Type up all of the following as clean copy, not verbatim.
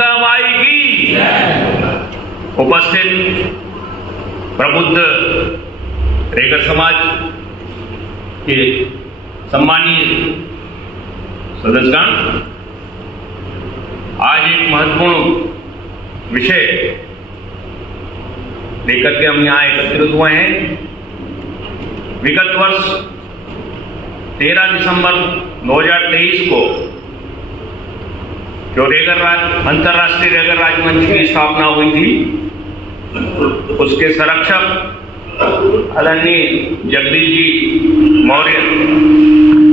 गंगा माई की। उपस्थित प्रबुद्ध रेगर समाज के सम्मानीय सदस्यगण, आज एक महत्वपूर्ण विषय लेकर के हम यहाँ एकत्रित हुए हैं। विगत वर्ष 13 दिसंबर 2023 को जो अंतर्राष्ट्रीय रेगर राजमंच की स्थापना हुई थी, उसके संरक्षक आदरणीय जगदीश जी मौर्य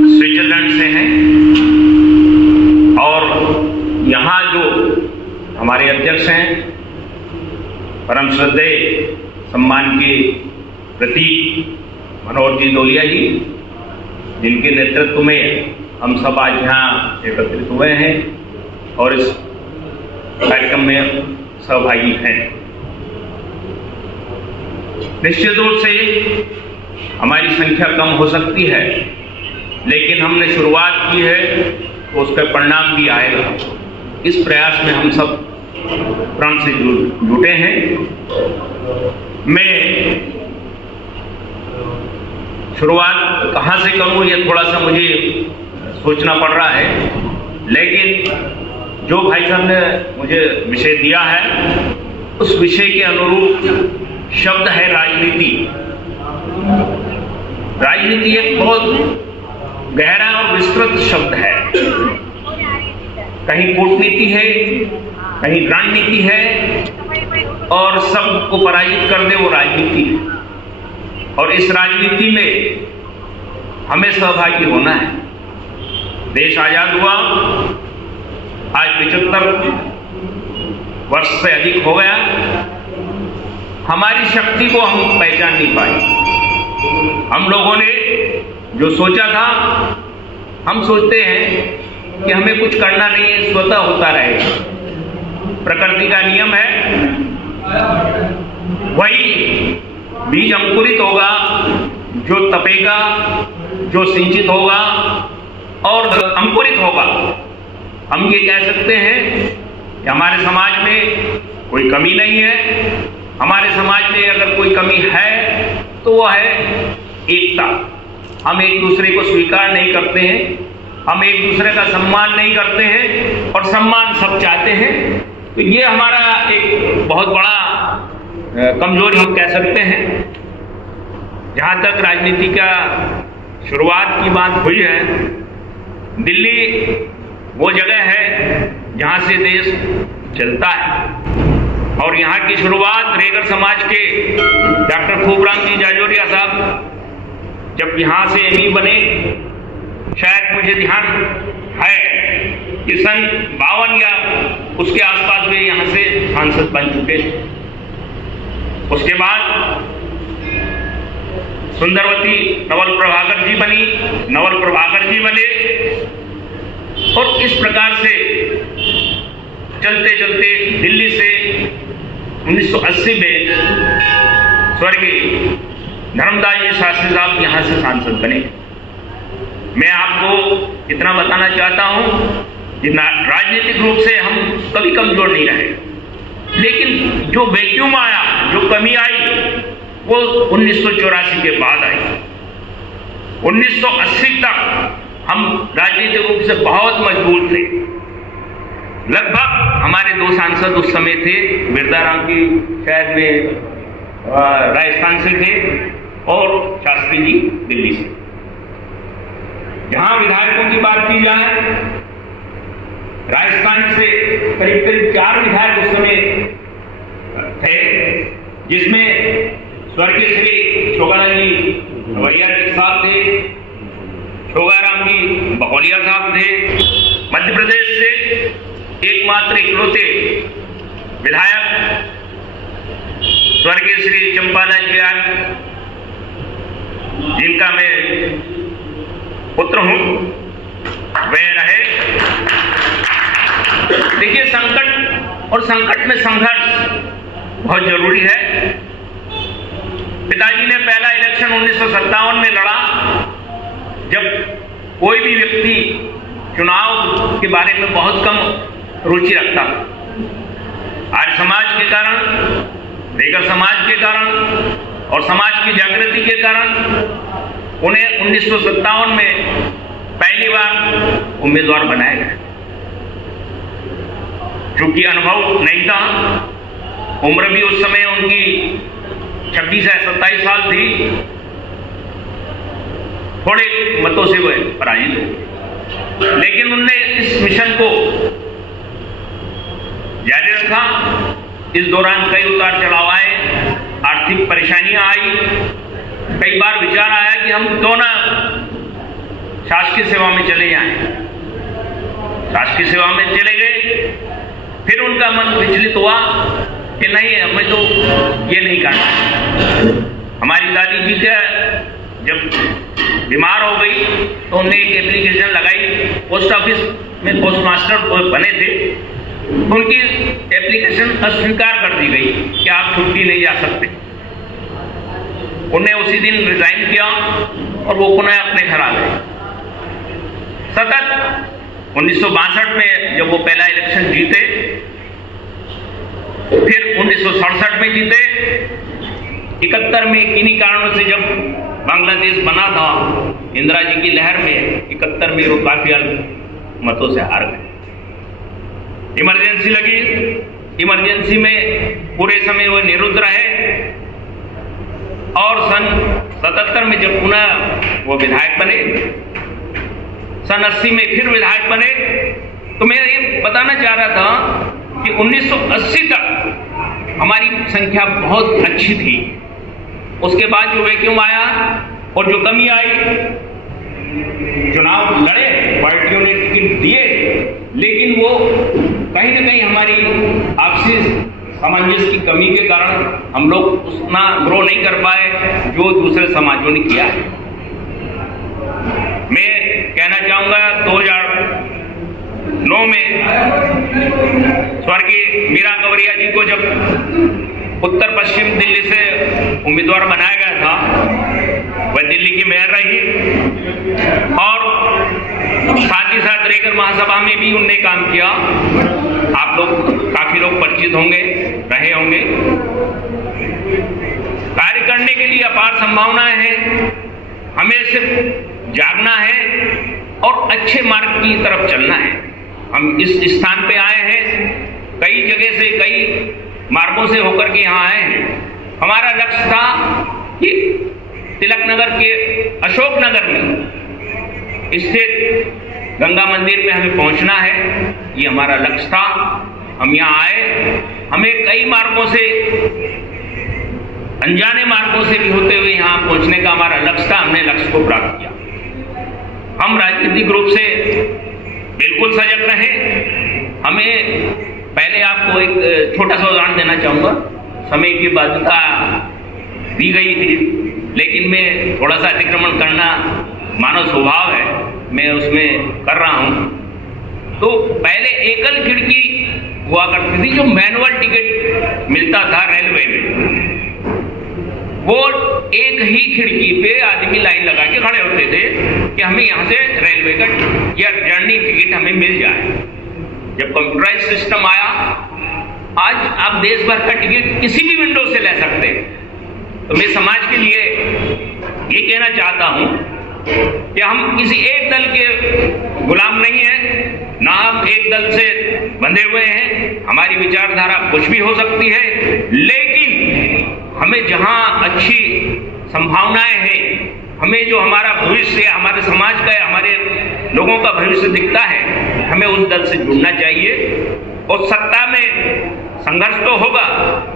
स्विट्जरलैंड से हैं और यहाँ जो हमारे अध्यक्ष हैं परम श्रद्धेय सम्मान के प्रतीक मनोहर जी दौलिया जी, जिनके नेतृत्व में हम सब आज यहाँ एकत्रित हुए हैं और इस कार्यक्रम में सहभागी हैं। निश्चित रूप से हमारी संख्या कम हो सकती है, लेकिन हमने शुरुआत की है तो उसका परिणाम भी आएगा। इस प्रयास में हम सब प्राण से जुटे हैं। मैं शुरुआत कहाँ से करूँ, ये थोड़ा सा मुझे सोचना पड़ रहा है, लेकिन जो भाई साहब ने मुझे विषय दिया है उस विषय के अनुरूप शब्द है राजनीति। राजनीति एक बहुत गहरा और विस्तृत शब्द है। कहीं कूटनीति है, कहीं रणनीति है और सबको पराजित कर दे वो राजनीति है। और इस राजनीति में हमें सहभागी होना है। देश आजाद हुआ, आज 75 वर्ष से अधिक हो गया। हमारी शक्ति को हम पहचान नहीं पाए। हम लोगों ने जो सोचा था, हम सोचते हैं कि हमें कुछ करना नहीं है, स्वतः होता रहेगा। प्रकृति का नियम है, वही बीज अंकुरित होगा जो तपेगा, जो सिंचित होगा और अंकुरित होगा। हम ये कह सकते हैं कि हमारे समाज में कोई कमी नहीं है। हमारे समाज में अगर कोई कमी है तो वह है एकता। हम एक दूसरे को स्वीकार नहीं करते हैं, हम एक दूसरे का सम्मान नहीं करते हैं और सम्मान सब चाहते हैं। तो ये हमारा एक बहुत बड़ा कमजोरी हम कह सकते हैं। जहाँ तक राजनीति का शुरुआत की बात हुई है, दिल्ली वो जगह है जहाँ से देश चलता है और यहाँ की शुरुआत रेगर समाज के डॉक्टर खूबराम जी जाजोरिया साहब जब यहाँ से एमई बने, शायद मुझे ध्यान है कि सन 52 या उसके आसपास वे यहाँ से सांसद बन चुके थे। उसके बाद सुंदरवती नवल प्रभाकर जी बनी, नवल प्रभाकर जी बने और इस प्रकार से चलते चलते दिल्ली से 1980 में स्वर्गीय धर्मदास जी शास्त्री साहब यहाँ से सांसद बने। मैं आपको इतना बताना चाहता हूँ कि राजनीतिक रूप से हम कभी कमजोर नहीं रहे, लेकिन जो वैक्यूम आया, जो कमी आई, वो 1984 के बाद आई। 1980 तक हम राजनीतिक रूप से बहुत मजबूत थे। लगभग हमारे 2 सांसद उस समय थे, बिरदाराम की शायद में राजस्थान से थे और शास्त्री जी दिल्ली से। जहां विधायकों की बात की जाए, राजस्थान से करीब करीब 4 विधायक उस समय थे, जिसमें स्वर्गीय श्री छोगाराम जी भैया साहब थे, छोगाराम जी बकौलिया साहब थे। मध्य प्रदेश से एकमात्र इकलौते विधायक स्वर्गीय श्री चंपालाल बिहार, जिनका मैं पुत्र हूं, वे रहे। देखिए, संकट और संकट में संघर्ष बहुत जरूरी है। पिताजी ने पहला इलेक्शन 1957 में लड़ा, जब कोई भी व्यक्ति चुनाव के बारे में बहुत कम रुचि रखता। आर्य समाज के कारण, देगर समाज के कारण और समाज की जागृति के कारण उन्हें 1957 में पहली बार उम्मीदवार बनाया गया। चूंकि अनुभव नहीं था, उम्र भी उस समय उनकी 26 या 27 साल थी, थोड़े मतों से वह पराजित हो, लेकिन उन्होंने इस मिशन को जारी रखा। इस दौरान कई उतार चढ़ाव आए, आर्थिक परेशानियां आई, कई बार विचार आया कि हम क्यों ना शासकीय सेवा में चले जाएं। शासकीय सेवा में चले गए, फिर उनका मन विचलित हुआ कि नहीं, हमें तो ये नहीं करना। हमारी दादी जी का जब बीमार हो गई तो उन्होंने एक एप्लीकेशन लगाई, पोस्ट ऑफिस में पोस्ट मास्टर बने थे, उनकी एप्लीकेशन अस्वीकार कर दी गई कि आप छुट्टी नहीं जा सकते। उन्हें उसी दिन रिजाइन किया और वो पुनः अपने घर आ गए। सतत 1962 में जब वो पहला इलेक्शन जीते, फिर 1967 में जीते, 71 में किन्हीं कारणों से जब बांग्लादेश बना था इंदिरा जी की लहर में, 71 में वो काफी अल्प मतों से हार गए। इमरजेंसी लगी, इमरजेंसी में पूरे समय वो निरुद्ध रहे और सन 77 में जब पुनः वो विधायक बने, सन 80 में फिर विधायक बने। तो मैं ये बताना चाह रहा था कि 1980 तक हमारी संख्या बहुत अच्छी थी। उसके बाद जो वैक्यूम आया और जो कमी आई, चुनाव लड़े, पार्टियों ने टिकट दिए, लेकिन वो कहीं न कहीं हमारी आपसी सामंजस्य की कमी के कारण हम लोग उतना ग्रो नहीं कर पाए जो दूसरे समाजों ने किया है। मैं कहना चाहूंगा 2009 में स्वर्गीय मीरा कंवरिया जी को जब उत्तर पश्चिम दिल्ली से उम्मीदवार बनाया गया था, वह दिल्ली की मेयर रही और साथ ही साथ रेगर महासभा में भी उनने काम किया। आप लोग काफी लोग परिचित होंगे, रहे होंगे। कार्य करने के लिए अपार संभावनाएं हैं, हमें सिर्फ जागना है और अच्छे मार्ग की तरफ चलना है। हम इस स्थान पे आए हैं, कई जगह से, कई मार्गों से होकर के यहाँ आए हैं। हमारा लक्ष्य था कि तिलक नगर के अशोक नगर में स्थित गंगा मंदिर में हमें पहुंचना है, ये हमारा लक्ष्य था। हम यहाँ आए, हमें कई मार्गों से, अनजाने मार्गों से भी होते हुए यहाँ पहुंचने का हमारा लक्ष्य था। हमने लक्ष्य को प्राप्त किया। हम राजनीतिक रूप से बिल्कुल सजग रहे। हमें पहले आपको एक छोटा सा उदाहरण देना चाहूंगा। समय की बाध्यता दी गई थी, लेकिन मैं थोड़ा सा अतिक्रमण करना मानव स्वभाव है, मैं उसमें कर रहा हूं। तो पहले एकल खिड़की हुआ करती थी, जो मैनुअल टिकट मिलता था रेलवे में, वो एक ही खिड़की पे आदमी लाइन लगा के खड़े होते थे कि हमें यहाँ से रेलवे का या जर्नी टिकट हमें मिल जाए। जब कंप्यूटराइज सिस्टम आया, आज आप देश भर का टिकट किसी भी विंडो से ले सकते हैं। तो मैं समाज के लिए ये कहना चाहता हूं कि हम किसी एक दल के गुलाम नहीं हैं, ना हम एक दल से बंधे हुए हैं। हमारी विचारधारा कुछ भी हो सकती है, लेकिन हमें जहां अच्छी संभावनाएं हैं, हमें जो हमारा भविष्य, हमारे समाज का, हमारे लोगों का भविष्य दिखता है, हमें उस दल से जुड़ना चाहिए। और सत्ता में संघर्ष तो होगा,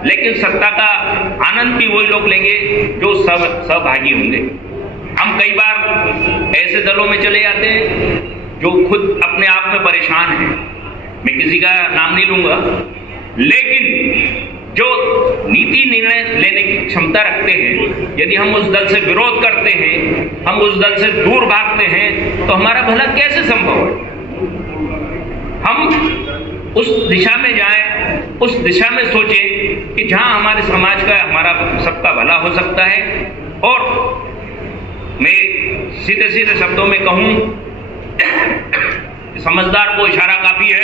लेकिन सत्ता का आनंद भी वही लोग लेंगे जो सब सहभागी होंगे। हम कई बार ऐसे दलों में चले जाते हैं जो खुद अपने आप में परेशान हैं, मैं किसी का नाम नहीं लूंगा, लेकिन जो नीति निर्णय लेने की क्षमता रखते हैं, यदि हम उस दल से विरोध करते हैं, हम उस दल से दूर भागते हैं, तो हमारा भला कैसे संभव है? हम उस दिशा में जाएं, उस दिशा में सोचें कि जहां हमारे समाज का, हमारा सबका भला हो सकता है। और मैं सीधे सीधे शब्दों में कहूं, समझदार को इशारा काफी है।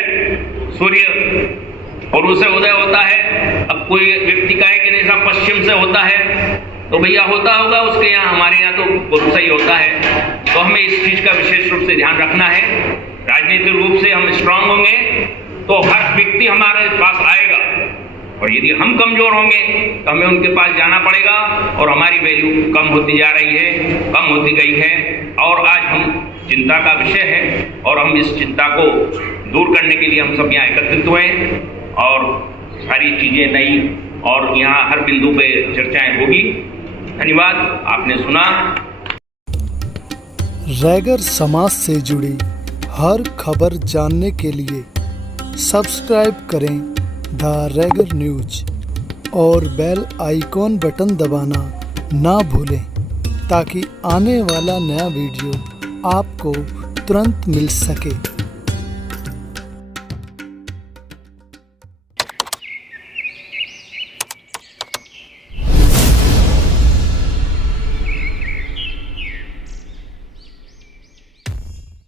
सूर्य पूर्व से उदय होता है। अब कोई व्यक्ति कहे कि नहीं साहब पश्चिम से होता है, तो भैया होता होगा उसके यहाँ, हमारे यहाँ तो पूर्व से ही होता है। तो हमें इस चीज का विशेष रूप से ध्यान रखना है। राजनीतिक रूप से हम स्ट्रांग होंगे तो हर व्यक्ति हमारे पास आएगा, और यदि हम कमजोर होंगे तो हमें उनके पास जाना पड़ेगा, और हमारी वैल्यू कम होती जा रही है, कम होती गई है। और आज हम चिंता का विषय है, और हम इस चिंता को दूर करने के लिए हम सब यहाँ एकत्रित हुए हैं, और सारी चीजें नई और यहाँ हर बिंदु पे चर्चाएं होगी। धन्यवाद, आपने सुना। रैगर समाज से जुड़ी हर खबर जानने के लिए सब्सक्राइब करें द रैगर न्यूज और बेल आइकॉन बटन दबाना ना भूलें, ताकि आने वाला नया वीडियो आपको तुरंत मिल सके।